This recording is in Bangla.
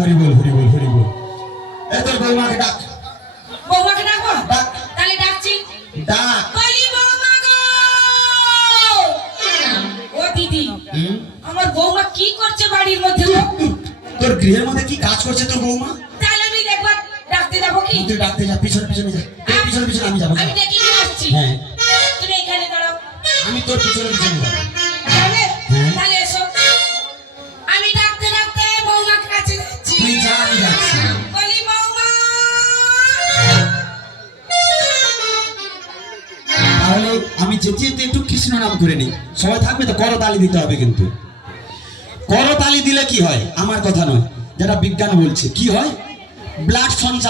হরি বল হরি বল হরি বল। এই তোর বৌমাকে ডাক। বৌমাকে ডাকবো? ডাক। তাহলে ডাকছি। ডাক। বলি বৌমা গো! ও দিদি, আমার বৌমা কি করছে বাড়ির মধ্যে গো? তোর গৃহের মধ্যে কি কাজ করছে তোর বৌমা? তাহলে আমি একবার ডাকতে যাবো কি? তুই ডাকতে যা, পিছনে পিছনে যা। তোর পিছনে পিছনে আমি যাবো। আমি ডেকে নিয়ে আসছি। হ্যাঁ, তুমি এখানে দাঁড়াও। আমি তোর পিছনে পিছনে যাবো। যাবে? হ্যাঁ। তাহলে এসো। আমি ডাকতে ডাকতে বৌমার কাছে যাচ্ছি। তুই যা, আমি যাচ্ছি। বলি বৌমা! তাহলে আমি যেতে যেতে একটু কৃষ্ণ নাম করে নিই। সবাই থাকবে তো, করতালি দিতে হবে কিন্তু। করতালি দিলে কি হয়? আমার কথা নয়, যারা বিজ্ঞান বলছে কি হয়, ব্লাড সঞ্চালন